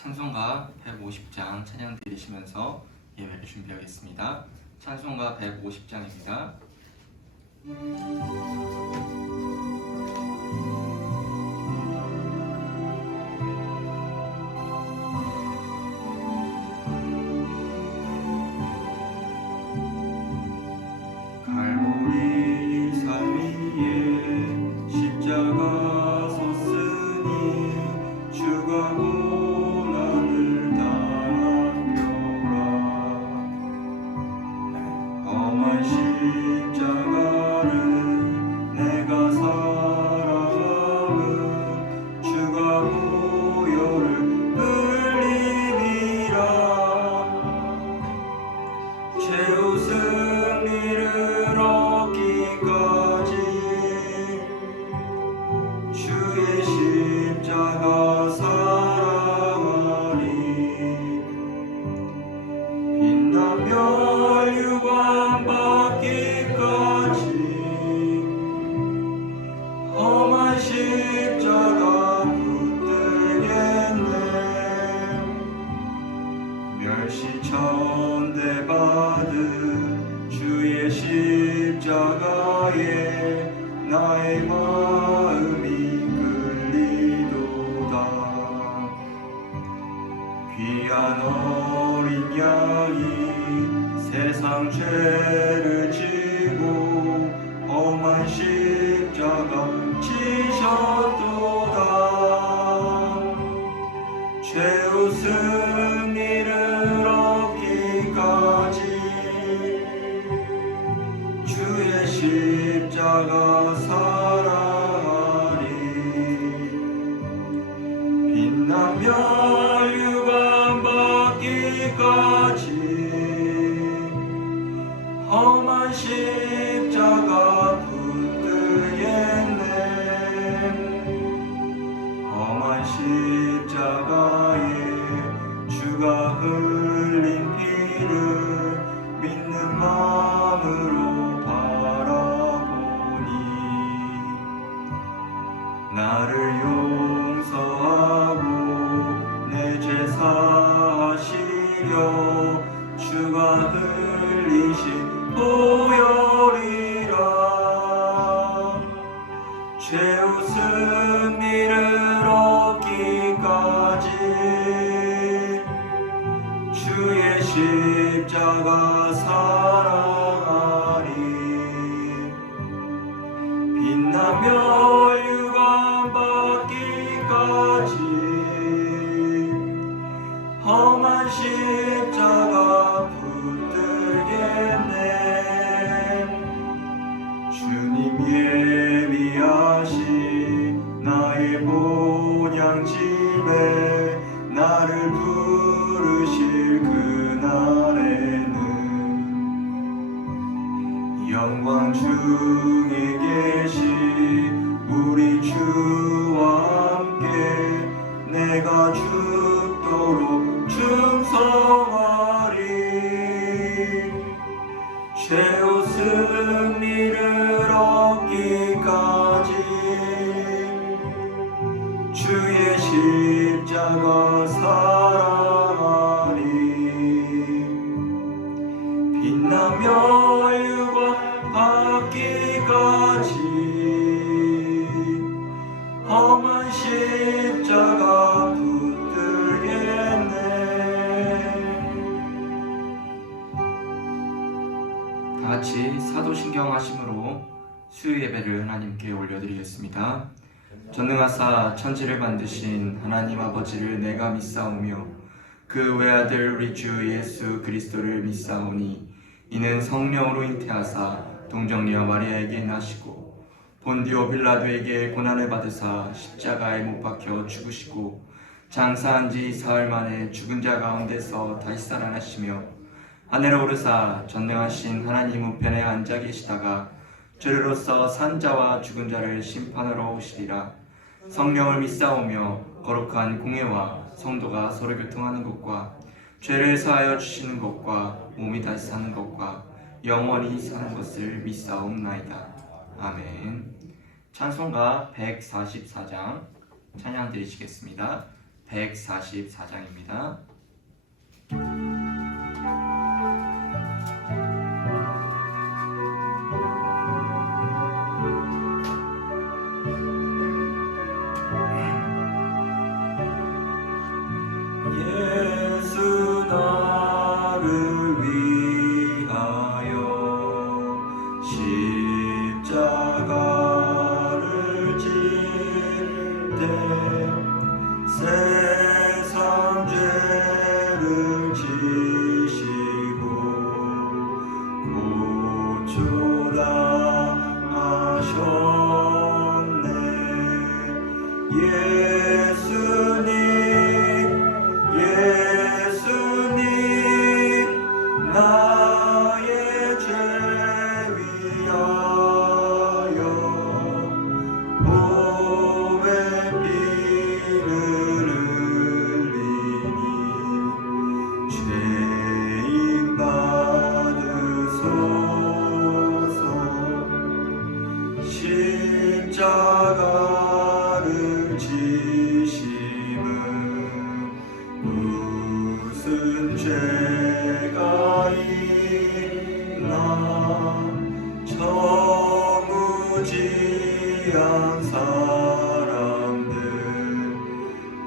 찬송가 150장 찬양 드리시면서 예배를 준비하겠습니다. 찬송가 150장입니다. 갈보리 산 위에 십자가 섰으니 주가 고난을 당하노라. 험한 십자가를 내가 살아가면 주가 보혈을 흘리리라. 최후 승리를 얻기까지 주의 십자가 사랑하리. 빛나며 유관 받기까지 험한 십자가 붙들겠네. 멸시천대 받은 주의 십자가에 나의 마음이 끌리도다. 귀한 어린 양이 세상 죄를 지고 험한 십자가 지셨도다. 최후 승리를 얻기까지 주의 십자가 사랑하리. 빛나며 유관 받기까지 험한 십자가 붙들겠네. 험한 십자가에 주가 흘린 피를 믿는 마음으로 바라보니 나를 용서하고 내 죄 사하시려 주가 흘리신 보혈이라. 최후 승리를 얻기까지 주의 십자가 사랑하리. 빛나며 유관 받기까지 험한 십자가 붙들겠네. 주님 예비하신 나의 본향집에 나를 부르실 그날에는 영광 중에 계신 우리 주와 함께 내가 죽도록 충성하리. 최후 승리를 얻기까지 주의 십자가 사랑하리. 빛나며 유관 받기까지 험한 십자가 붙들겠네. 다같이 사도신경 하심으로 수요 예배를 하나님께 올려드리겠습니다. 전능하사 천지를 만드신 하나님 아버지를 내가 믿사오며 그 외아들 우리 주 예수 그리스도를 믿사오니 이는 성령으로 잉태하사 동정녀 마리아에게 나시고 본디오 빌라도에게 고난을 받으사 십자가에 못 박혀 죽으시고 장사한 지 사흘 만에 죽은 자 가운데서 다시 살아나시며 하늘에 오르사 전능하신 하나님 우편에 앉아 계시다가 죄로서 산 자와 죽은 자를 심판하러 오시리라. 성령을 믿사오며 거룩한 공회와 성도가 서로 교통하는 것과 죄를 사하여 주시는 것과 몸이 다시 사는 것과 영원히 사는 것을 믿사옵나이다. 아멘. 찬송가 144장 찬양 드리시겠습니다. 144장입니다. 예수 나를 위하여 십자가를 질 때 세상 죄를 지시고 고초라 하셨네. 예수님 나의 죄 위하여 보배 피를 흘리니 죄인 받으소서. 십자가를 지심은 무슨 죄가 있나. 저무지한 사람들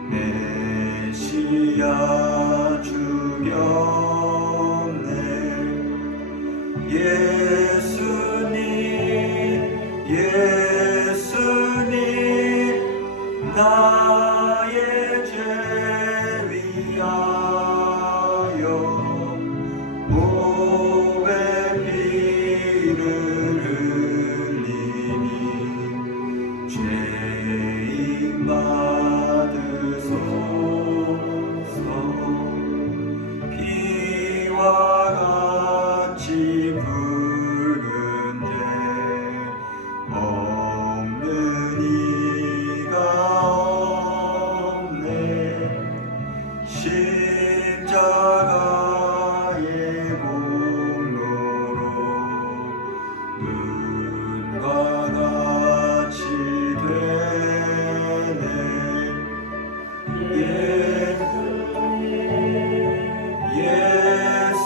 메시아 죽였네. 예수님 나의 죄 위하여 보배 피를 흘리니 죄인 받으소서. 피와 같이 붉은 죄 없는 이가 없네. 십자가의 공로로 눈과 같이 되네.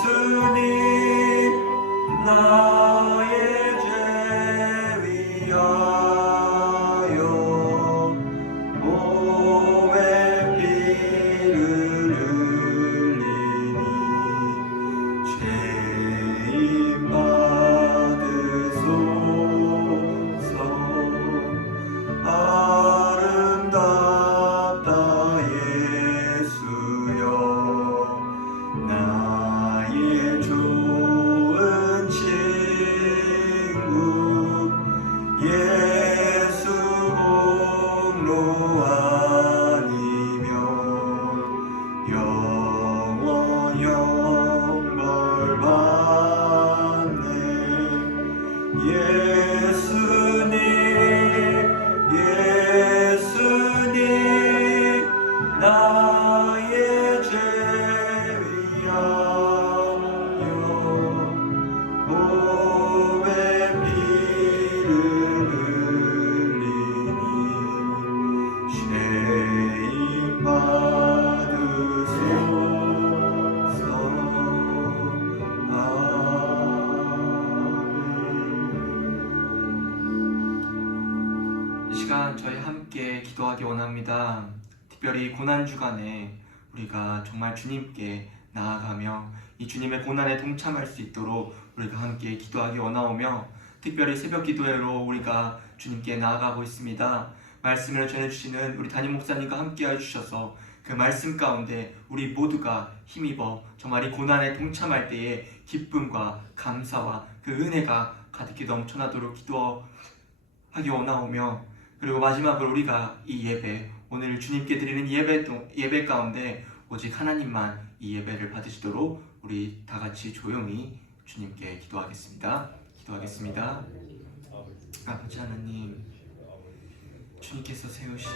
예수님 나의 죄 위하여 보배 피를 흘리니 죄인 받으소서. 아름답다 예수여 나의 좋은 친구. 예수 공로 아니면 영원 영벌 받네. 예수님 나의 죄 위하여 보배 피를 흘리니 죄인 받으소서. 아멘. 이 시간 저희 함께 기도하기 원합니다. 특별히 고난주간에 우리가 정말 주님께 나아가며 이 주님의 고난에 동참할 수 있도록 우리가 함께 기도하기 원하오며, 특별히 새벽 기도회로 우리가 주님께 나아가고 있습니다. 말씀을 전해주시는 우리 담임 목사님과 함께 해주셔서 그 말씀 가운데 우리 모두가 힘입어 정말 이 고난에 동참할 때에 기쁨과 감사와 그 은혜가 가득히 넘쳐나도록 기도하기 원하오며, 그리고 마지막으로 우리가 이 예배, 오늘 주님께 드리는 예배 가운데 오직 하나님만 이 예배를 받으시도록 우리 다 같이 조용히 주님께 기도하겠습니다. 아버지 하나님, 주님께서 세우신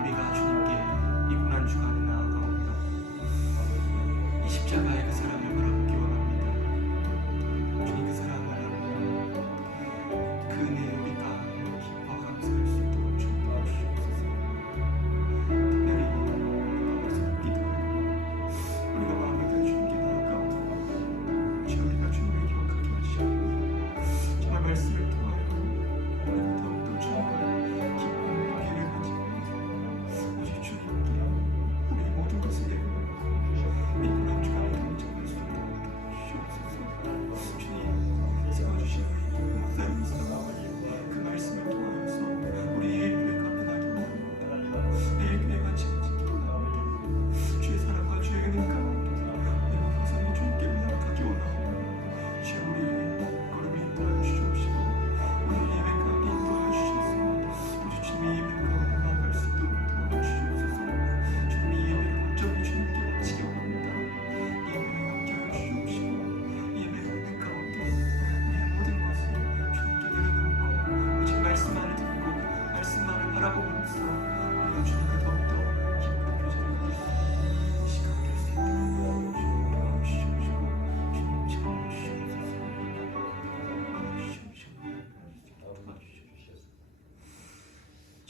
우리가 주님께 이 고난주간에 나아가오며 이 십자가의 그 사랑을 바라보기 원합니다. 주님, 그 사랑을, 그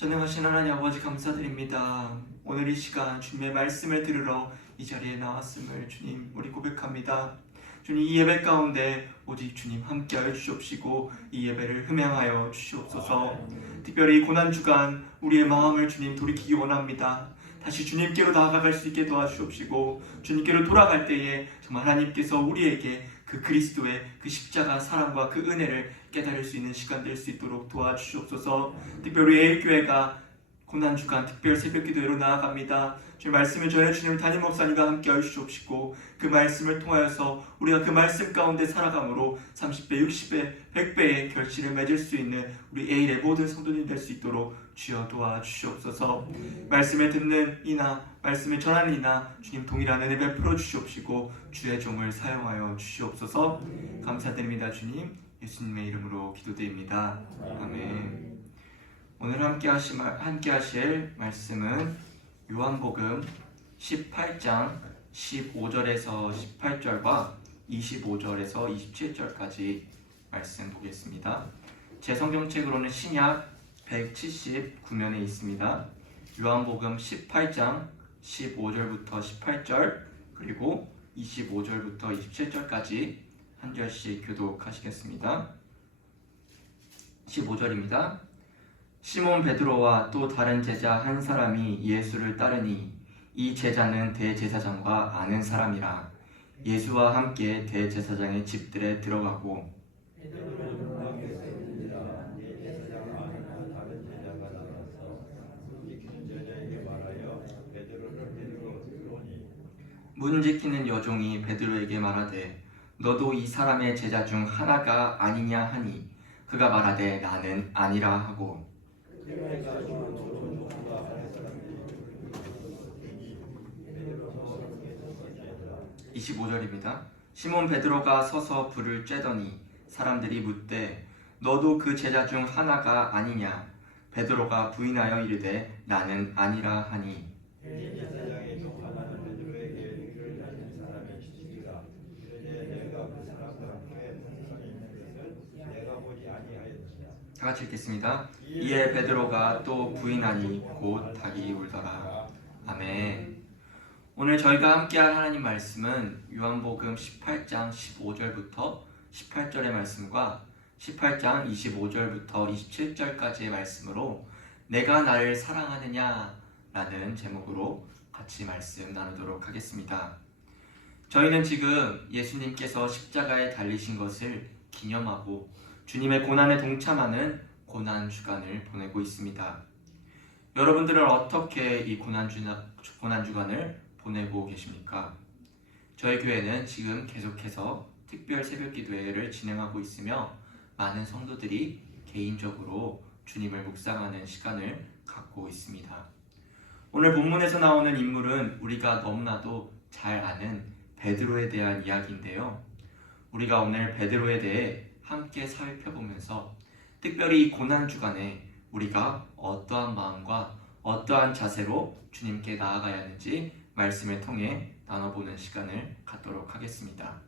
전능하신 하나님 아버지 감사드립니다. 오늘 이 시간 주님의 말씀을 들으러 이 자리에 나왔음을 주님 우리 고백합니다. 주님 이 예배 가운데 오직 주님 함께하여 주시옵시고 이 예배를 흠양하여 주시옵소서. 특별히 고난주간 우리의 마음을 주님 돌이키기 원합니다. 다시 주님께로 나아갈 수 있게 도와주옵시고 주님께로 돌아갈 때에 정말 하나님께서 우리에게 그 그리스도의 그 십자가 사랑과 그 은혜를 깨달을 수 있는 시간 될 수 있도록 도와주시옵소서. 특별히 A교회가 고난주간 특별 새벽기도회로 나아갑니다. 주님 말씀을 전해주시는 담임 목사님과 함께 해주시옵시고 그 말씀을 통하여서 우리가 그 말씀 가운데 살아감으로 30배, 60배, 100배의 결실을 맺을 수 있는 우리 A의 모든 성도님 될 수 있도록 주여 도와주시옵소서. 말씀을 듣는 이나 말씀을 전하는 이나 주님 동일한 은혜 베풀어 주시옵시고 주의 종을 사용하여 주시옵소서. 감사드립니다. 주님 예수님의 이름으로 기도드립니다. 아멘. 오늘 함께 하실 말씀은 요한복음 18장 15절에서 18절과 25절에서 27절까지 말씀 보겠습니다. 제 성경책으로는 신약 179면에 있습니다. 요한복음 18장 15절부터 18절 그리고 25절부터 27절까지 한 절씩 교독하시겠습니다. 15절입니다. 시몬 베드로와 또 다른 제자 한 사람이 예수를 따르니 이 제자는 대제사장과 아는 사람이라 예수와 함께 대제사장의 집들에 들어가고 문 지키는 여종이 베드로에게 말하되 너도 이 사람의 제자 중 하나가 아니냐 하니 그가 말하되 나는 아니라 하고 25절입니다. 시몬 베드로가 서서 불을 쬐더니 사람들이 묻되 너도 그 제자 중 하나가 아니냐? 베드로가 부인하여 이르되 나는 아니라 하니 다 같이 읽겠습니다. 이에 베드로가 또 부인하니 곧 닭이 울더라. 아멘. 오늘 저희가 함께할 하나님 말씀은 요한복음 18장 15절부터 18절의 말씀과 18장 25절부터 27절까지의 말씀으로 내가 나를 사랑하느냐 라는 제목으로 같이 말씀 나누도록 하겠습니다. 저희는 지금 예수님께서 십자가에 달리신 것을 기념하고 주님의 고난에 동참하는 고난주간을 보내고 있습니다. 여러분들은 어떻게 이 고난주간을 보내고 계십니까? 저희 교회는 지금 계속해서 특별 새벽기도회를 진행하고 있으며 많은 성도들이 개인적으로 주님을 묵상하는 시간을 갖고 있습니다. 오늘 본문에서 나오는 인물은 우리가 너무나도 잘 아는 베드로에 대한 이야기인데요. 우리가 오늘 베드로에 대해 함께 살펴보면서 특별히 이 고난주간에 우리가 어떠한 마음과 어떠한 자세로 주님께 나아가야 하는지 말씀을 통해 나눠보는 시간을 갖도록 하겠습니다.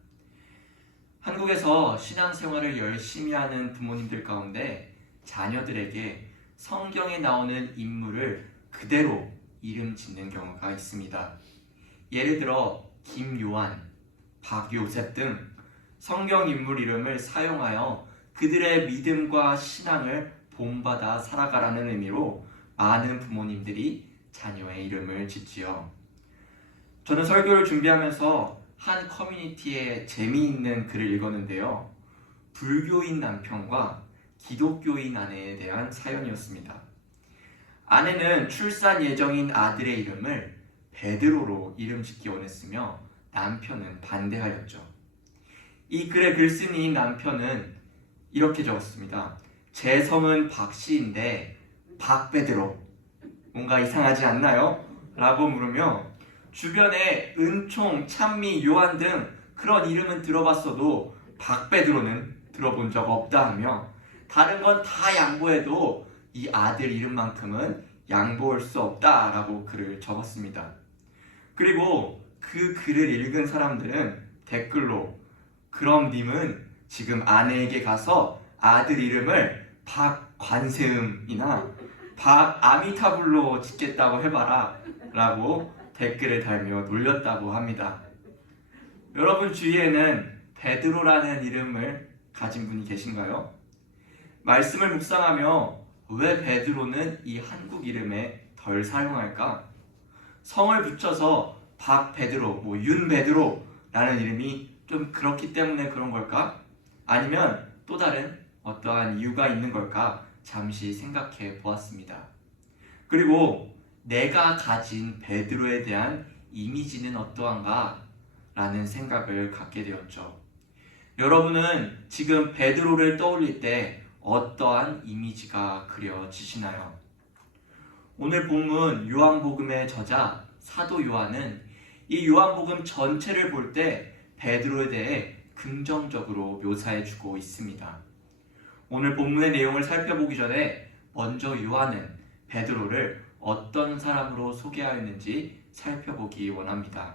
한국에서 신앙생활을 열심히 하는 부모님들 가운데 자녀들에게 성경에 나오는 인물을 그대로 이름 짓는 경우가 있습니다. 예를 들어 김요한, 박요셉 등 성경 인물 이름을 사용하여 그들의 믿음과 신앙을 본받아 살아가라는 의미로 많은 부모님들이 자녀의 이름을 짓지요. 저는 설교를 준비하면서 한 커뮤니티에 재미있는 글을 읽었는데요. 불교인 남편과 기독교인 아내에 대한 사연이었습니다. 아내는 출산 예정인 아들의 이름을 베드로로 이름 짓기 원했으며 남편은 반대하였죠. 이 글의 글쓴이 남편은 이렇게 적었습니다. 제 성은 박씨인데 박베드로 뭔가 이상하지 않나요? 라고 물으며 주변에 은총, 찬미, 요한 등 그런 이름은 들어봤어도 박베드로는 들어본 적 없다 하며 다른 건 다 양보해도 이 아들 이름만큼은 양보할 수 없다라고 글을 적었습니다. 그리고 그 글을 읽은 사람들은 댓글로 그럼 님은 지금 아내에게 가서 아들 이름을 박관세음이나 아미타불로 짓겠다고 해봐라 라고 댓글을 달며 놀렸다고 합니다. 여러분 주위에는 베드로라는 이름을 가진 분이 계신가요? 말씀을 묵상하며 왜 베드로는 이 한국 이름에 덜 사용할까? 성을 붙여서 박베드로, 윤베드로라는 이름이 좀 그렇기 때문에 그런 걸까? 아니면 또 다른 어떠한 이유가 있는 걸까? 잠시 생각해 보았습니다. 그리고 내가 가진 베드로에 대한 이미지는 어떠한가? 라는 생각을 갖게 되었죠. 여러분은 지금 베드로를 떠올릴 때 어떠한 이미지가 그려지시나요? 오늘 본문 요한복음의 저자 사도 요한은 이 요한복음 전체를 볼 때 베드로에 대해 긍정적으로 묘사해주고 있습니다. 오늘 본문의 내용을 살펴보기 전에 먼저 요한은 베드로를 어떤 사람으로 소개하였는지 살펴보기 원합니다.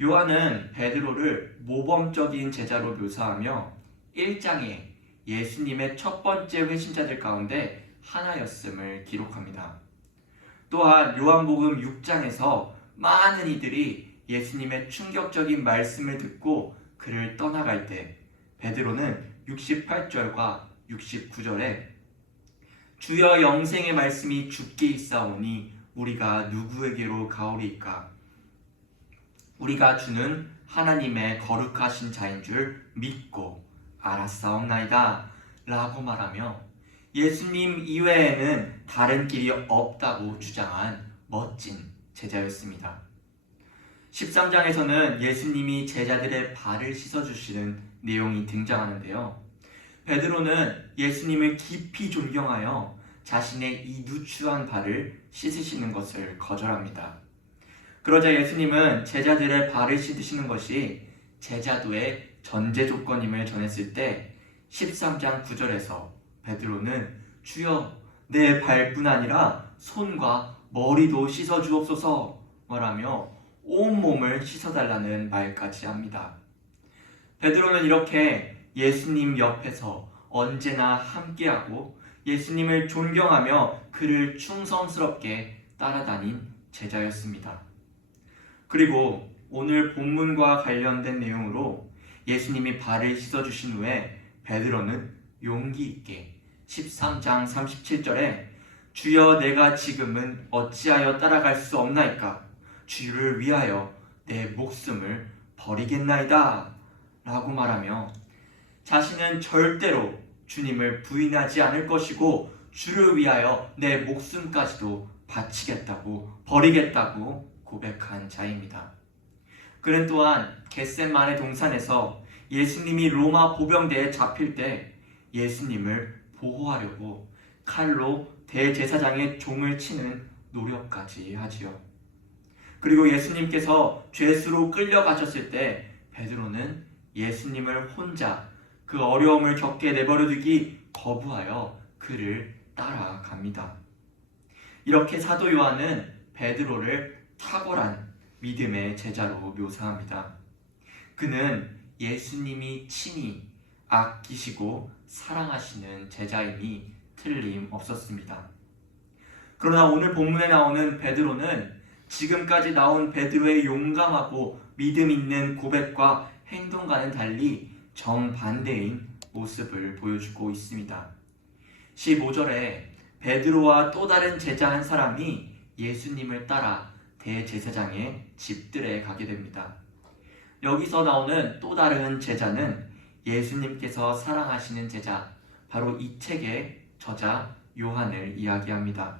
요한은 베드로를 모범적인 제자로 묘사하며 1장에 예수님의 첫 번째 회신자들 가운데 하나였음을 기록합니다. 또한 요한복음 6장에서 많은 이들이 예수님의 충격적인 말씀을 듣고 그를 떠나갈 때 베드로는 68절과 69절에 주여 영생의 말씀이 주께 있사오니 우리가 누구에게로 가오리이까? 우리가 주는 하나님의 거룩하신 자인 줄 믿고 알았사옵나이다 라고 말하며 예수님 이외에는 다른 길이 없다고 주장한 멋진 제자였습니다. 13장에서는 예수님이 제자들의 발을 씻어주시는 내용이 등장하는데요. 베드로는 예수님을 깊이 존경하여 자신의 이 누추한 발을 씻으시는 것을 거절합니다. 그러자 예수님은 제자들의 발을 씻으시는 것이 제자도의 전제 조건임을 전했을 때 13장 9절에서 베드로는 주여 내 발뿐 아니라 손과 머리도 씻어주옵소서 말하며 온몸을 씻어달라는 말까지 합니다. 베드로는 이렇게 예수님 옆에서 언제나 함께하고 예수님을 존경하며 그를 충성스럽게 따라다닌 제자였습니다. 그리고 오늘 본문과 관련된 내용으로 예수님이 발을 씻어주신 후에 베드로는 용기 있게 13장 37절에 주여 내가 지금은 어찌하여 따라갈 수 없나이까? 주를 위하여 내 목숨을 버리겠나이다 라고 말하며 자신은 절대로 주님을 부인하지 않을 것이고 주를 위하여 내 목숨까지도 바치겠다고 버리겠다고 고백한 자입니다. 그는 또한 겟세마네 동산에서 예수님이 로마 보병대에 잡힐 때 예수님을 보호하려고 칼로 대제사장의 종을 치는 노력까지 하지요. 그리고 예수님께서 죄수로 끌려가셨을 때 베드로는 예수님을 혼자 그 어려움을 겪게 내버려두기 거부하여 그를 따라갑니다. 이렇게 사도 요한은 베드로를 탁월한 믿음의 제자로 묘사합니다. 그는 예수님이 친히 아끼시고 사랑하시는 제자임이 틀림없었습니다. 그러나 오늘 본문에 나오는 베드로는 지금까지 나온 베드로의 용감하고 믿음 있는 고백과 행동과는 달리 정반대인 모습을 보여주고 있습니다. 15절에 베드로와 또 다른 제자 한 사람이 예수님을 따라 대제사장의 집들에 가게 됩니다. 여기서 나오는 또 다른 제자는 예수님께서 사랑하시는 제자, 바로 이 책의 저자 요한을 이야기합니다.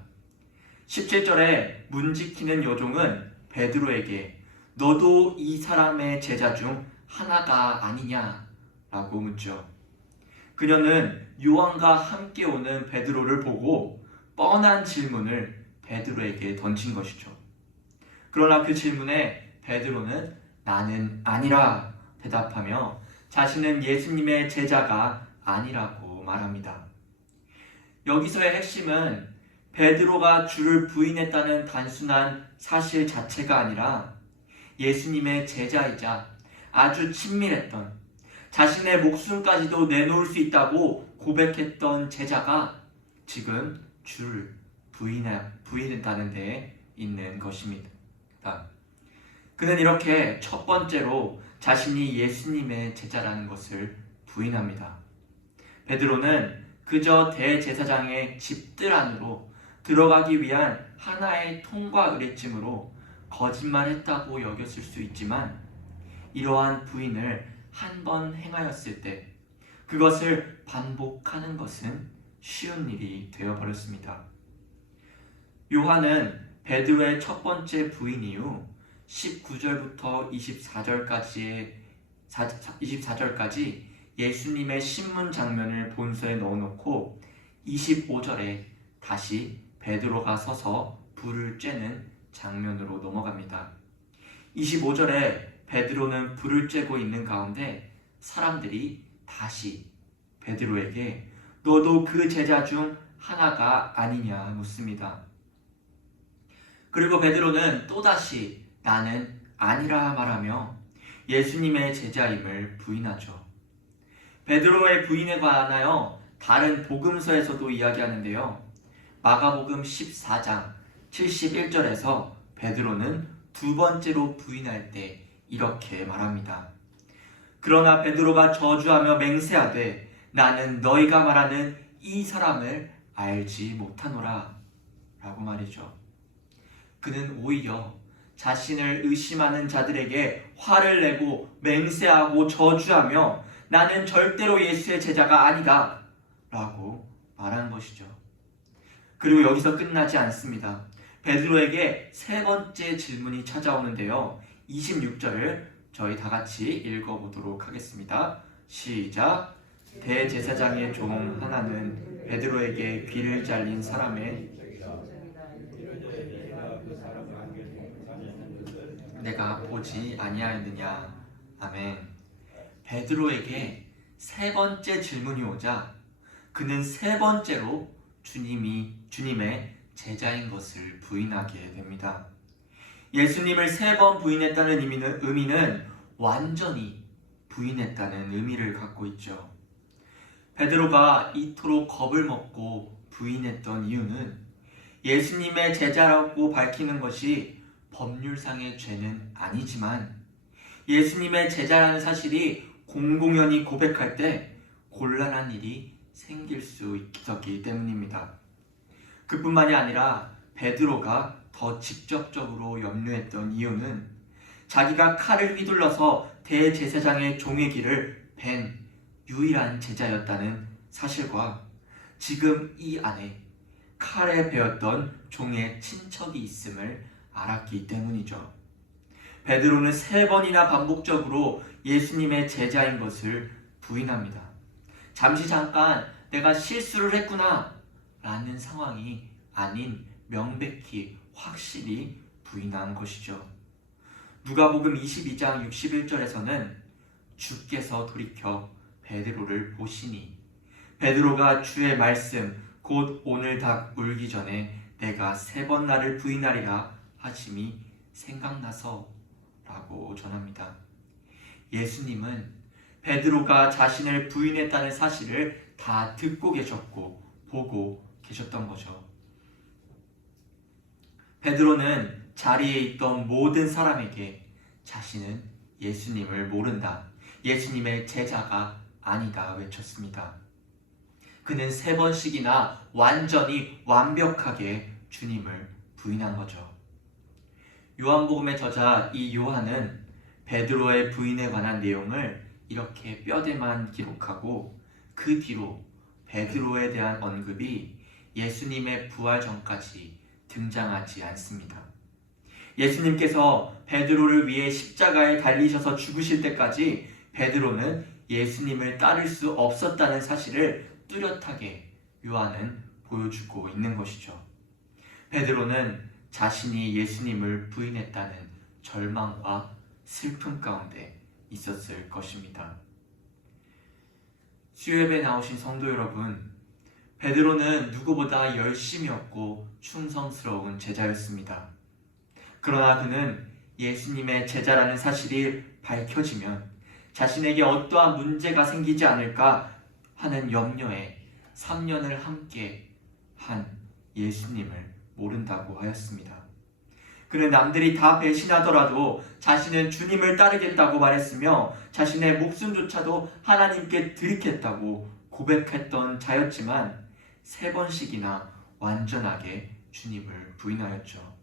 17절에 문지키는 여종은 베드로에게 너도 이 사람의 제자 중 하나가 아니냐 라고 묻죠. 그녀는 요한과 함께 오는 베드로를 보고 뻔한 질문을 베드로에게 던진 것이죠. 그러나 그 질문에 베드로는 나는 아니라 대답하며 자신은 예수님의 제자가 아니라고 말합니다. 여기서의 핵심은 베드로가 주를 부인했다는 단순한 사실 자체가 아니라 예수님의 제자이자 아주 친밀했던 자신의 목숨까지도 내놓을 수 있다고 고백했던 제자가 지금 주를 부인했다는 데 있는 것입니다. 그는 이렇게 첫 번째로 자신이 예수님의 제자라는 것을 부인합니다. 베드로는 그저 대제사장의 집들 안으로 들어가기 위한 하나의 통과 의례쯤으로 거짓말했다고 여겼을 수 있지만, 이러한 부인을 한 번 행하였을 때 그것을 반복하는 것은 쉬운 일이 되어버렸습니다. 요한은 베드로의 첫 번째 부인 이후 19절부터 24절까지 예수님의 신문 장면을 본서에 넣어놓고 25절에 다시 베드로가 서서 불을 쬐는 장면으로 넘어갑니다. 25절에 베드로는 불을 쬐고 있는 가운데 사람들이 다시 베드로에게 너도 그 제자 중 하나가 아니냐 묻습니다. 그리고 베드로는 또다시 나는 아니라 말하며 예수님의 제자임을 부인하죠. 베드로의 부인에 관하여 다른 복음서에서도 이야기하는데요. 마가복음 14장 71절에서 베드로는 두 번째로 부인할 때 이렇게 말합니다. 그러나 베드로가 저주하며 맹세하되 나는 너희가 말하는 이 사람을 알지 못하노라 라고 말이죠. 그는 오히려 자신을 의심하는 자들에게 화를 내고 맹세하고 저주하며 나는 절대로 예수의 제자가 아니다 라고 말하는 것이죠. 그리고 여기서 끝나지 않습니다. 베드로에게 세 번째 질문이 찾아오는데요. 26절을 저희 다 같이 읽어보도록 하겠습니다. 시작. 대제사장의 종 하나는 베드로에게 귀를 잘린 사람의 내가 보지 아니하였느냐. 아멘. 베드로에게 세 번째 질문이 오자 그는 세 번째로 주님의 제자인 것을 부인하게 됩니다. 예수님을 세 번 부인했다는 의미는 완전히 부인했다는 의미를 갖고 있죠. 베드로가 이토록 겁을 먹고 부인했던 이유는 예수님의 제자라고 밝히는 것이 법률상의 죄는 아니지만 예수님의 제자라는 사실이 공공연히 고백할 때 곤란한 일이 생길 수 있었기 때문입니다. 그뿐만이 아니라 베드로가 더 직접적으로 염려했던 이유는 자기가 칼을 휘둘러서 대제사장의 종의 길을 벤 유일한 제자였다는 사실과 지금 이 안에 칼에 베었던 종의 친척이 있음을 알았기 때문이죠. 베드로는 세 번이나 반복적으로 예수님의 제자인 것을 부인합니다. 잠깐 내가 실수를 했구나 라는 상황이 아닌 명백히 확실히 부인한 것이죠. 누가복음 22장 61절에서는 주께서 돌이켜 베드로를 보시니 베드로가 주의 말씀 곧 오늘 닭 울기 전에 내가 세 번 나를 부인하리라 하심이 생각나서 라고 전합니다. 예수님은 베드로가 자신을 부인했다는 사실을 다 듣고 계셨고 보고 계셨던 거죠. 베드로는 자리에 있던 모든 사람에게 자신은 예수님을 모른다, 예수님의 제자가 아니다 외쳤습니다. 그는 세 번씩이나 완전히 완벽하게 주님을 부인한 거죠. 요한복음의 저자 이 요한은 베드로의 부인에 관한 내용을 이렇게 뼈대만 기록하고 그 뒤로 베드로에 대한 언급이 예수님의 부활 전까지 등장하지 않습니다. 예수님께서 베드로를 위해 십자가에 달리셔서 죽으실 때까지 베드로는 예수님을 따를 수 없었다는 사실을 뚜렷하게 요한은 보여주고 있는 것이죠. 베드로는 자신이 예수님을 부인했다는 절망과 슬픔 가운데 있었을 것입니다. 수요예배 나오신 성도 여러분, 베드로는 누구보다 열심이었고 충성스러운 제자였습니다. 그러나 그는 예수님의 제자라는 사실이 밝혀지면 자신에게 어떠한 문제가 생기지 않을까 하는 염려에 3년을 함께 한 예수님을 모른다고 하였습니다. 그는 남들이 다 배신하더라도 자신은 주님을 따르겠다고 말했으며 자신의 목숨조차도 하나님께 드리겠다고 고백했던 자였지만 3번씩이나 완전하게 주님을 부인하였죠.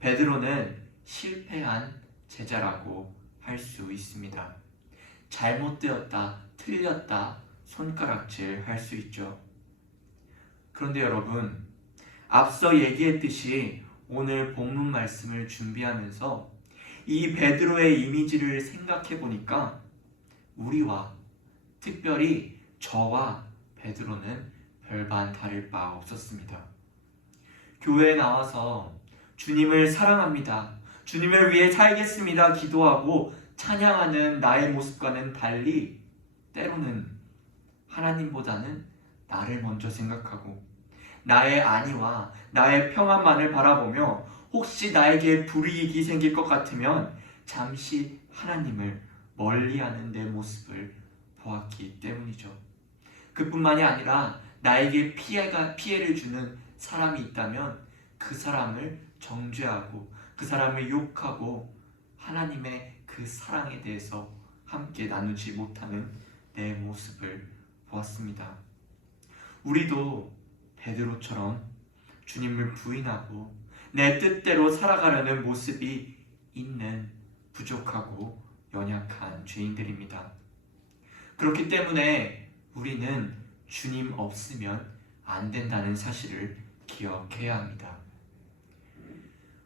베드로는 실패한 제자라고 할 수 있습니다. 잘못되었다, 틀렸다, 손가락질 할 수 있죠. 그런데 여러분, 앞서 얘기했듯이 오늘 본문 말씀을 준비하면서 이 베드로의 이미지를 생각해 보니까 우리와, 특별히 저와 베드로는 별반 다를 바 없었습니다. 교회에 나와서 주님을 사랑합니다, 주님을 위해 살겠습니다 기도하고 찬양하는 나의 모습과는 달리 때로는 하나님보다는 나를 먼저 생각하고 나의 안위와 나의 평안만을 바라보며 혹시 나에게 불이익이 생길 것 같으면 잠시 하나님을 멀리하는 내 모습을 보았기 때문이죠. 그뿐만이 아니라 나에게 피해를 주는 사람이 있다면 그 사람을 정죄하고 그 사람을 욕하고 하나님의 그 사랑에 대해서 함께 나누지 못하는 내 모습을 보았습니다. 우리도 베드로처럼 주님을 부인하고 내 뜻대로 살아가려는 모습이 있는 부족하고 연약한 죄인들입니다. 그렇기 때문에 우리는 주님 없으면 안 된다는 사실을 기억해야 합니다.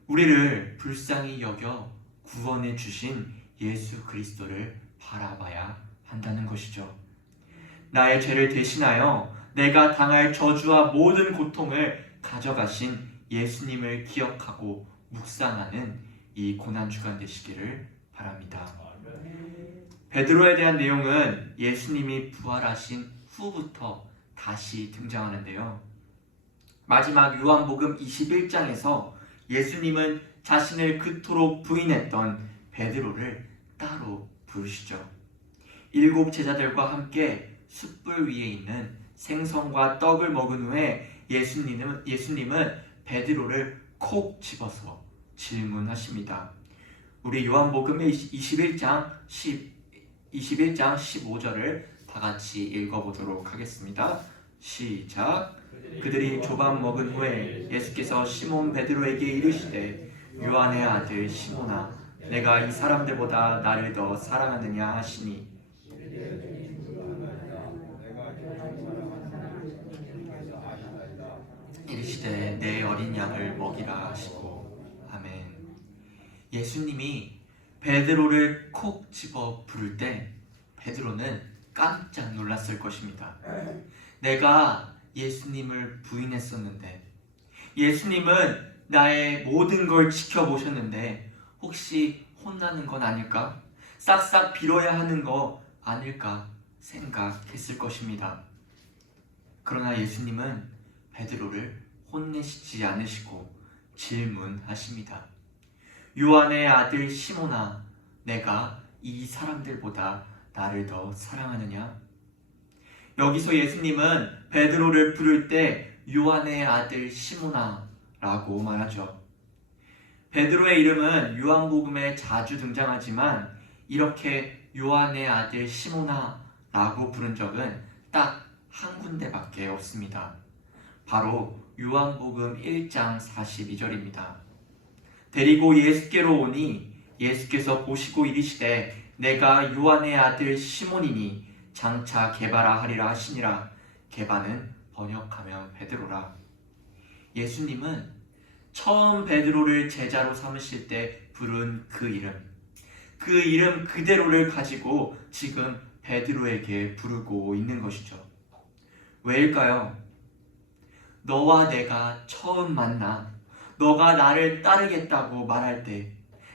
우리를 불쌍히 여겨 구원해 주신 예수 그리스도를 바라봐야 한다는 것이죠. 나의 죄를 대신하여 내가 당할 저주와 모든 고통을 가져가신 예수님을 기억하고 묵상하는 이 고난주간 되시기를 바랍니다. 베드로에 대한 내용은 예수님이 부활하신 후부터 다시 등장하는데요. 마지막 요한복음 21장에서 예수님은 자신을 그토록 부인했던 베드로를 따로 부르시죠. 7 제자들과 함께 숯불 위에 있는 생선과 떡을 먹은 후에 예수님은 베드로를 콕 집어서 질문하십니다. 우리 요한복음의 21장 15절을 다 같이 읽어보도록 하겠습니다. 시작. 그들이 조반 먹은 후에 예수께서 시몬 베드로에게 이르시되 요한의 아들 시몬아, 내가 이 사람들보다 나를 더 사랑하느냐 하시니 이르시되 내 어린 양을 먹이라 하시고. 아멘. 예수님이 베드로를 콕 집어 부를 때 베드로는 깜짝 놀랐을 것입니다. 내가 예수님을 부인했었는데, 예수님은 나의 모든 걸 지켜보셨는데 혹시 혼나는 건 아닐까? 싹싹 빌어야 하는 거 아닐까 생각했을 것입니다. 그러나 예수님은 베드로를 혼내시지 않으시고 질문하십니다. 요한의 아들 시몬아, 내가 이 사람들보다 나를 더 사랑하느냐? 여기서 예수님은 베드로를 부를 때 요한의 아들 시몬아 라고 말하죠. 베드로의 이름은 요한복음에 자주 등장하지만 이렇게 요한의 아들 시몬아 라고 부른 적은 딱 한 군데밖에 없습니다. 바로 요한복음 1장 42절입니다. 데리고 예수께로 오니 예수께서 보시고 이르시되 내가 요한의 아들 시몬이니 장차 게바라 하리라 하시니라. 게바는 번역하면 베드로라. 예수님은 처음 베드로를 제자로 삼으실 때 부른 그 이름 그대로를 가지고 지금 베드로에게 부르고 있는 것이죠. 왜일까요? 너와 내가 처음 만나 너가 나를 따르겠다고 말할 때,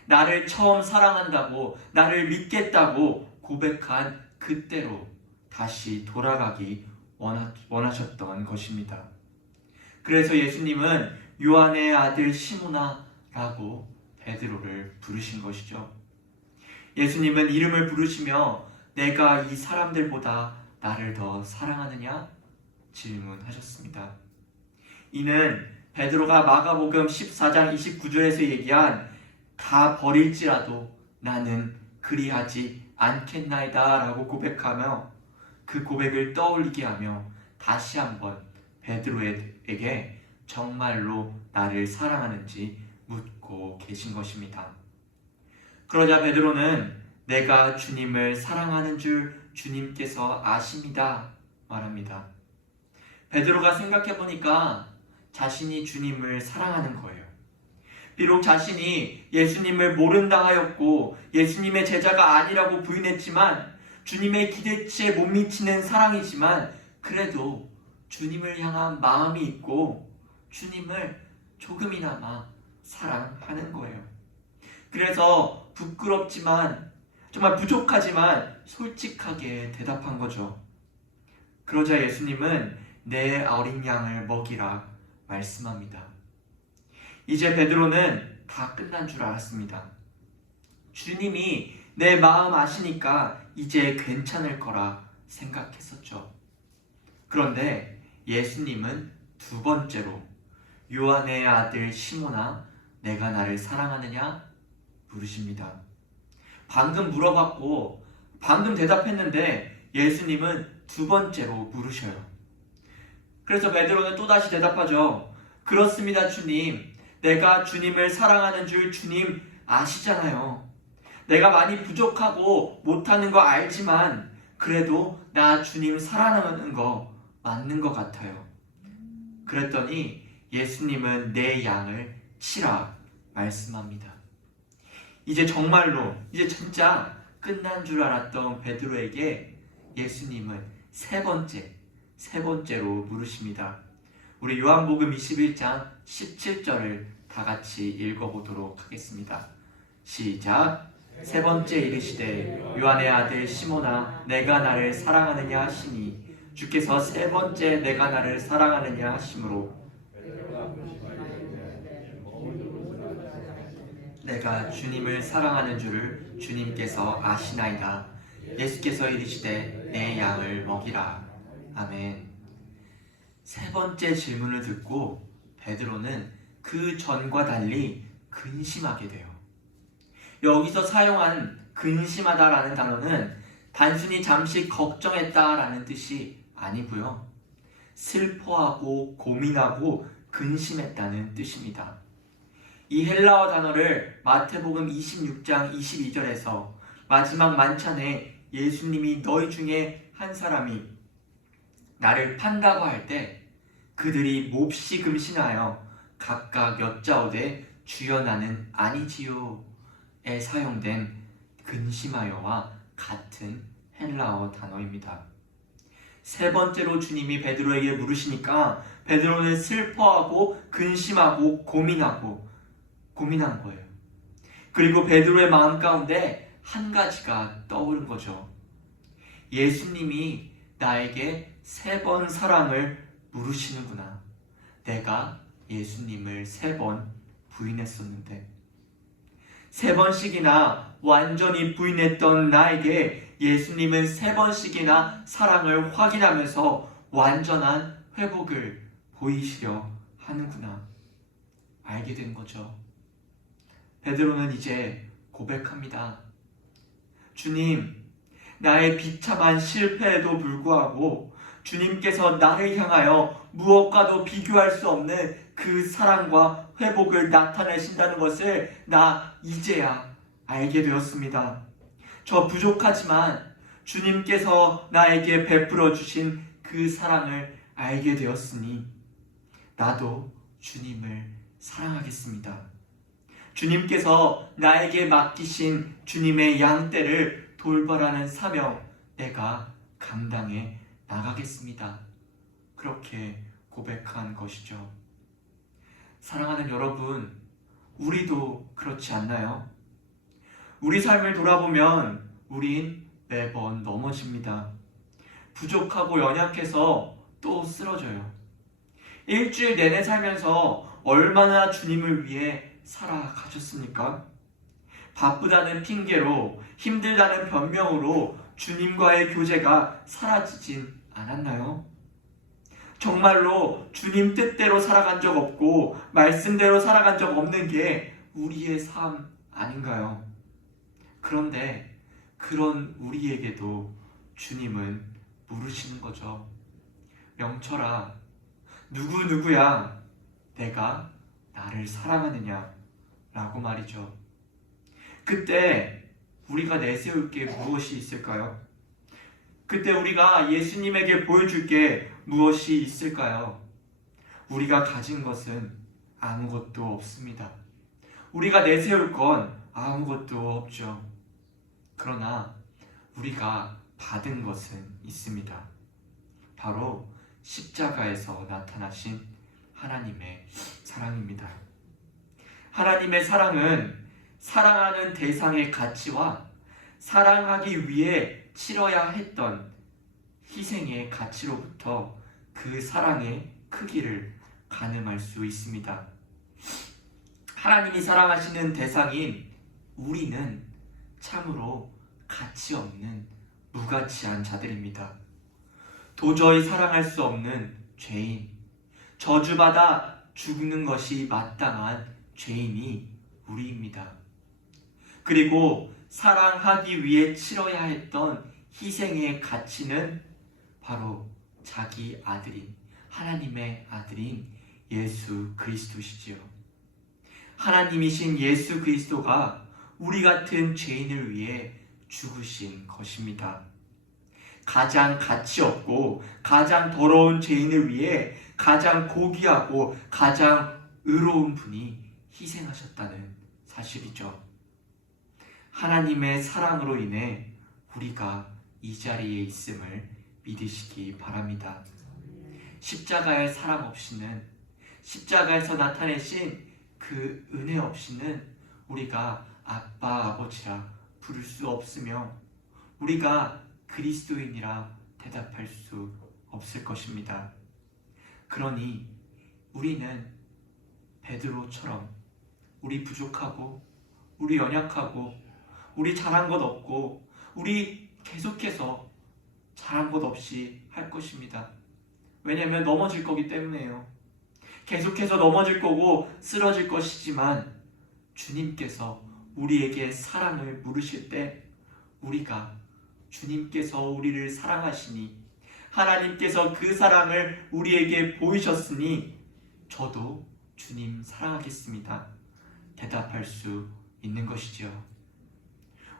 나를 처음 사랑한다고, 나를 믿겠다고 고백한 그때로 다시 돌아가기 원하셨던 것입니다. 그래서 예수님은 요한의 아들 시몬아 라고 베드로를 부르신 것이죠. 예수님은 이름을 부르시며 내가 이 사람들보다 나를 더 사랑하느냐? 질문하셨습니다. 이는 베드로가 마가복음 14장 29절에서 얘기한 다 버릴지라도 나는 그리하지 않겠나이다 라고 고백하며 그 고백을 떠올리게 하며 다시 한번 베드로에게 정말로 나를 사랑하는지 묻고 계신 것입니다. 그러자 베드로는 내가 주님을 사랑하는 줄 주님께서 아십니다 말합니다. 베드로가 생각해보니까 자신이 주님을 사랑하는 거예요. 비록 자신이 예수님을 모른다 하였고 예수님의 제자가 아니라고 부인했지만 주님의 기대치에 못 미치는 사랑이지만 그래도 주님을 향한 마음이 있고 주님을 조금이나마 사랑하는 거예요. 그래서 부끄럽지만 정말 부족하지만 솔직하게 대답한 거죠. 그러자 예수님은 내 어린 양을 먹이라 말씀합니다. 이제 베드로는 다 끝난 줄 알았습니다. 주님이 내 마음 아시니까 이제 괜찮을 거라 생각했었죠. 그런데 예수님은 두 번째로 요한의 아들 시몬아 내가 나를 사랑하느냐 물으십니다. 방금 물어봤고 방금 대답했는데 예수님은 두 번째로 물으셔요. 그래서 베드로는 또다시 대답하죠. 그렇습니다 주님. 내가 주님을 사랑하는 줄 주님 아시잖아요. 내가 많이 부족하고 못하는 거 알지만 그래도 나 주님 사랑하는 거 맞는 것 같아요. 그랬더니 예수님은 내 양을 치라 말씀합니다. 이제 정말로 이제 진짜 끝난 줄 알았던 베드로에게 예수님은 세 번째로 물으십니다. 우리 요한복음 21장 17절을 다 같이 읽어보도록 하겠습니다. 시작. 세 번째 이르시되 요한의 아들 시몬아 내가 나를 사랑하느냐 하시니 주께서 세 번째 내가 나를 사랑하느냐 하심으로 내가 주님을 사랑하는 줄을 주님께서 아시나이다. 예수께서 이르시되 내 양을 먹이라. 아멘. 세 번째 질문을 듣고 베드로는 그 전과 달리 근심하게 돼요. 여기서 사용한 근심하다라는 단어는 단순히 잠시 걱정했다라는 뜻이 아니고요. 슬퍼하고 고민하고 근심했다는 뜻입니다. 이 헬라어 단어를 마태복음 26장 22절에서 마지막 만찬에 예수님이 너희 중에 한 사람이 나를 판다고 할 때 그들이 몹시 금신하여 각각 여짜오되 주여 나는 아니지요에 사용된 근심하여와 같은 헬라어 단어입니다. 세 번째로 주님이 베드로에게 물으시니까 베드로는 슬퍼하고 근심하고 고민한 거예요. 그리고 베드로의 마음 가운데 한 가지가 떠오른 거죠. 예수님이 나에게 세 번 사랑을 물으시는구나. 내가 예수님을 3번 부인했었는데 3번씩이나 완전히 부인했던 나에게 예수님은 3번씩이나 사랑을 확인하면서 완전한 회복을 보이시려 하는구나. 알게 된 거죠. 베드로는 이제 고백합니다. 주님, 나의 비참한 실패에도 불구하고 주님께서 나를 향하여 무엇과도 비교할 수 없는 그 사랑과 회복을 나타내신다는 것을 나 이제야 알게 되었습니다. 저 부족하지만 주님께서 나에게 베풀어 주신 그 사랑을 알게 되었으니 나도 주님을 사랑하겠습니다. 주님께서 나에게 맡기신 주님의 양떼를 돌보라는 사명 내가 감당해 나가겠습니다. 그렇게 고백한 것이죠. 사랑하는 여러분, 우리도 그렇지 않나요? 우리 삶을 돌아보면 우린 매번 넘어집니다. 부족하고 연약해서 또 쓰러져요. 일주일 내내 살면서 얼마나 주님을 위해 살아가셨습니까? 바쁘다는 핑계로, 힘들다는 변명으로 주님과의 교제가 사라지진 않았나요? 정말로 주님 뜻대로 살아간 적 없고 말씀대로 살아간 적 없는 게 우리의 삶 아닌가요? 그런데 그런 우리에게도 주님은 물으시는 거죠. 명철아, 누구야 내가 나를 사랑하느냐? 라고 말이죠. 그때 우리가 내세울 게 무엇이 있을까요? 그때 우리가 예수님에게 보여줄 게 무엇이 있을까요? 우리가 가진 것은 아무것도 없습니다. 우리가 내세울 건 아무것도 없죠. 그러나 우리가 받은 것은 있습니다. 바로 십자가에서 나타나신 하나님의 사랑입니다. 하나님의 사랑은 사랑하는 대상의 가치와 사랑하기 위해 치러야 했던 희생의 가치로부터 그 사랑의 크기를 가늠할 수 있습니다. 하나님이 사랑하시는 대상인 우리는 참으로 가치 없는 무가치한 자들입니다. 도저히 사랑할 수 없는 죄인, 저주받아 죽는 것이 마땅한 죄인이 우리입니다. 그리고 사랑하기 위해 치러야 했던 희생의 가치는 바로 자기 아들인, 하나님의 아들인 예수 그리스도시지요. 하나님이신 예수 그리스도가 우리 같은 죄인을 위해 죽으신 것입니다. 가장 가치 없고 가장 더러운 죄인을 위해 가장 고귀하고 가장 의로운 분이 희생하셨다는 사실이죠. 하나님의 사랑으로 인해 우리가 이 자리에 있음을 믿으시기 바랍니다. 십자가의 사랑 없이는, 십자가에서 나타내신 그 은혜 없이는 우리가 아빠, 아버지라 부를 수 없으며 우리가 그리스도인이라 대답할 수 없을 것입니다. 그러니 우리는 베드로처럼 우리 부족하고 우리 연약하고 우리 잘한 것 없고 우리 계속해서 잘한 것 없이 할 것입니다. 왜냐하면 넘어질 거기 때문에요. 계속해서 넘어질 거고 쓰러질 것이지만 주님께서 우리에게 사랑을 물으실 때 우리가 주님께서 우리를 사랑하시니 하나님께서 그 사랑을 우리에게 보이셨으니 저도 주님 사랑하겠습니다. 대답할 수 있는 것이죠.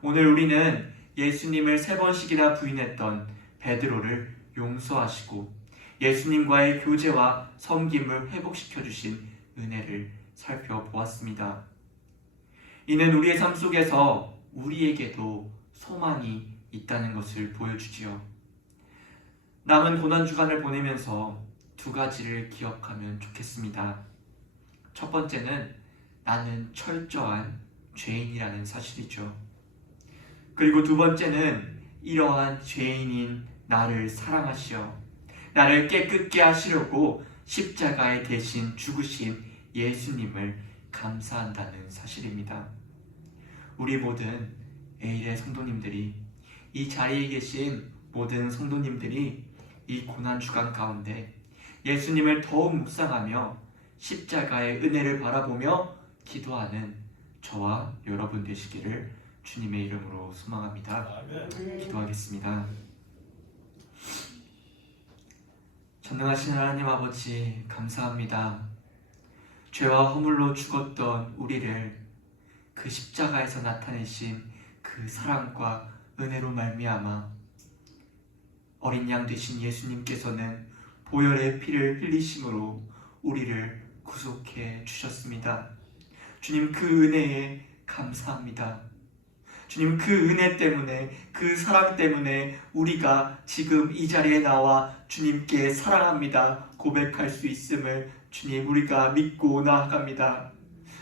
오늘 우리는 예수님을 3번씩이나 부인했던 베드로를 용서하시고 예수님과의 교제와 섬김을 회복시켜 주신 은혜를 살펴보았습니다. 이는 우리의 삶 속에서 우리에게도 소망이 있다는 것을 보여주지요. 남은 고난주간을 보내면서 2가지를 기억하면 좋겠습니다. 첫 번째는 나는 철저한 죄인이라는 사실이죠. 그리고 2번째는 이러한 죄인인 나를 사랑하시어 나를 깨끗게 하시려고 십자가에 대신 죽으신 예수님을 감사한다는 사실입니다. 우리 모든 에일의 성도님들이, 이 자리에 계신 모든 성도님들이 이 고난주간 가운데 예수님을 더욱 묵상하며 십자가의 은혜를 바라보며 기도하는 저와 여러분 되시기를 주님의 이름으로 소망합니다. 기도하겠습니다. 전능하신 하나님 아버지, 감사합니다. 죄와 허물로 죽었던 우리를 그 십자가에서 나타내신 그 사랑과 은혜로 말미암아 어린 양 되신 예수님께서는 보혈의 피를 흘리심으로 우리를 구속해 주셨습니다. 주님, 그 은혜에 감사합니다. 주님, 그 은혜 때문에, 그 사랑 때문에 우리가 지금 이 자리에 나와 주님께 사랑합니다 고백할 수 있음을 주님, 우리가 믿고 나아갑니다.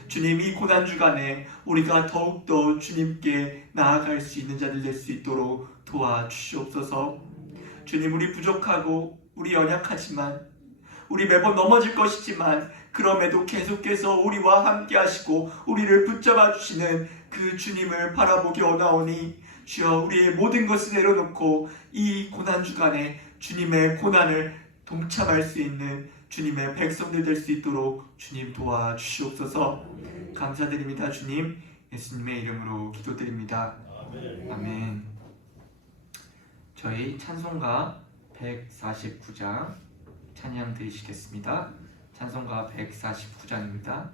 주님, 이 고난주간에 우리가 더욱더 주님께 나아갈 수 있는 자들 될 수 있도록 도와주시옵소서. 주님, 우리 부족하고 우리 연약하지만, 우리 매번 넘어질 것이지만 그럼에도 계속해서 우리와 함께 하시고 우리를 붙잡아 주시는 그 주님을 바라보기 원하오니 주여, 우리의 모든 것을 내려놓고 이 고난주간에 주님의 고난을 동참할 수 있는 주님의 백성들 될 수 있도록 주님 도와주시옵소서. 감사드립니다. 주님, 예수님의 이름으로 기도드립니다. 아멘. 저희 찬송가 149장 찬양 드리시겠습니다. 찬송가 149장입니다.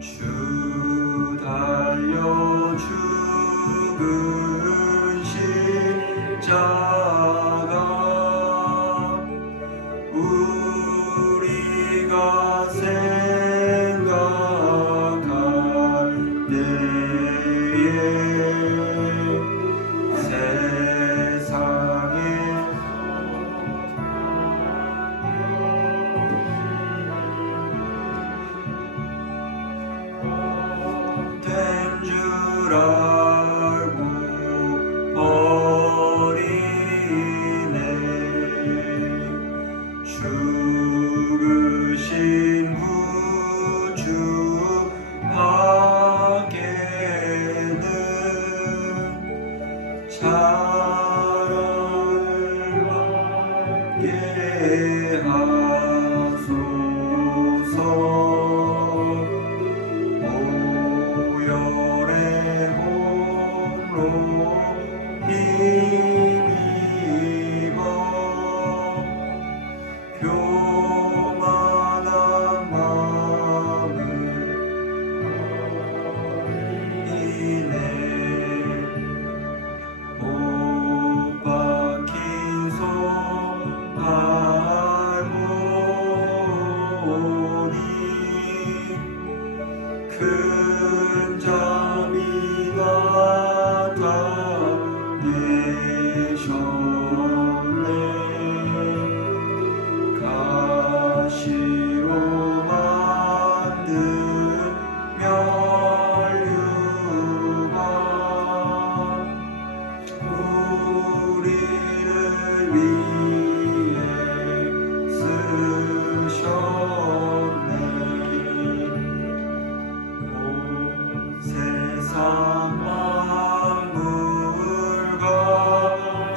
주 달려 죽은 십자가 우리가 생각할 때에 세상에 된 줄 알고 버리네. 죽으신 구주 밖에는 사랑을 받게 하소서. 오열의 홈로 힘입어 교만한 마음을 버리네. 못 박힌 손 할머니 큰 잠이 나타 계셨네. 가시로 만든 면류관 우리를 위해 쓰셨네. 온 세상 만물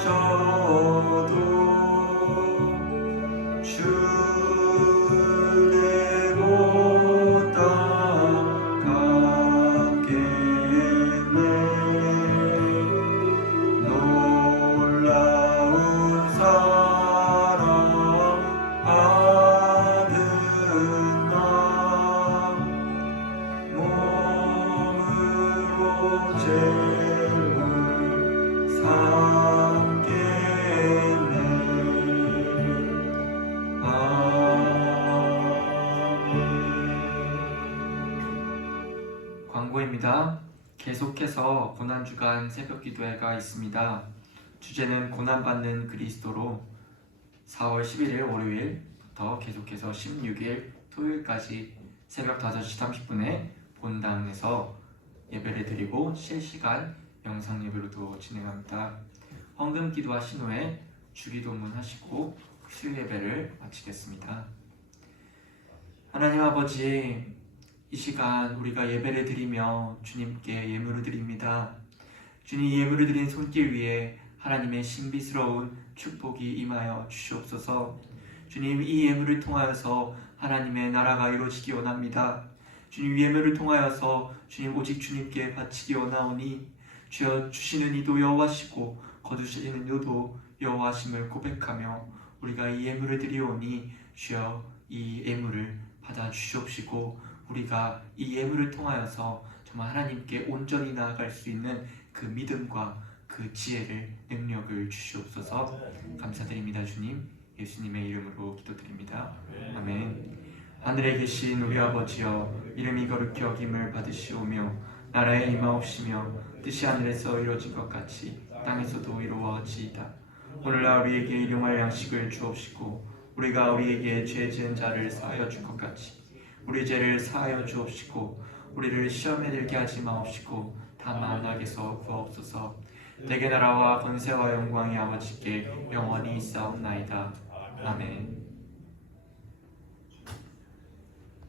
거쳐도 주 은혜 못 따라가겠네. 놀라운 사랑 받은 나 몸으로 재물 삼겠네. 아멘. 광고입니다. 계속해서 고난주간 새벽기도회가 있습니다. 주제는 고난받는 그리스도로 4월 11일 월요일부터 계속해서 16일 토요일까지 새벽 5시 30분에 본당에서 예배를 드리고 실시간 영상 예배로도 진행합니다. 헌금 기도하신 후에 주기도문 하시고 수요 예배를 마치겠습니다. 하나님 아버지, 이 시간 우리가 예배를 드리며 주님께 예물을 드립니다. 주님, 예물을 드린 손길 위에 하나님의 신비스러운 축복이 임하여 주시옵소서. 주님, 이 예물을 통하여서 하나님의 나라가 이루어지기 원합니다. 주님, 예물을 통하여서 주님 오직 주님께 바치기 원하오니 주여, 주시는 이도 여호와시고 거두시는 이도 여호와심을 고백하며 우리가 이 예물을 드리오니 주여 이 예물을 받아 주시옵시고 우리가 이 예물을 통하여서 정말 하나님께 온전히 나아갈 수 있는 그 믿음과 그 지혜를, 능력을 주시옵소서. 감사드립니다. 주님, 예수님의 이름으로 기도드립니다. 아멘. 하늘에 계신 우리 아버지여, 이름이 거룩히 여김을 받으시오며 나라에 임하옵시며 뜻이 하늘에서 이루어진 것 같이 땅에서도 이루어지이다. 오늘날 우리에게 일용할 양식을 주옵시고 우리가 우리에게 죄 지은 자를 사하여 준 것 같이 우리 죄를 사하여 주옵시고 우리를 시험에 들게 하지 마옵시고 다만 악에서 구하옵소서. 대개 나라와 권세와 영광이 아버지께 영원히 있사옵나이다. 아멘.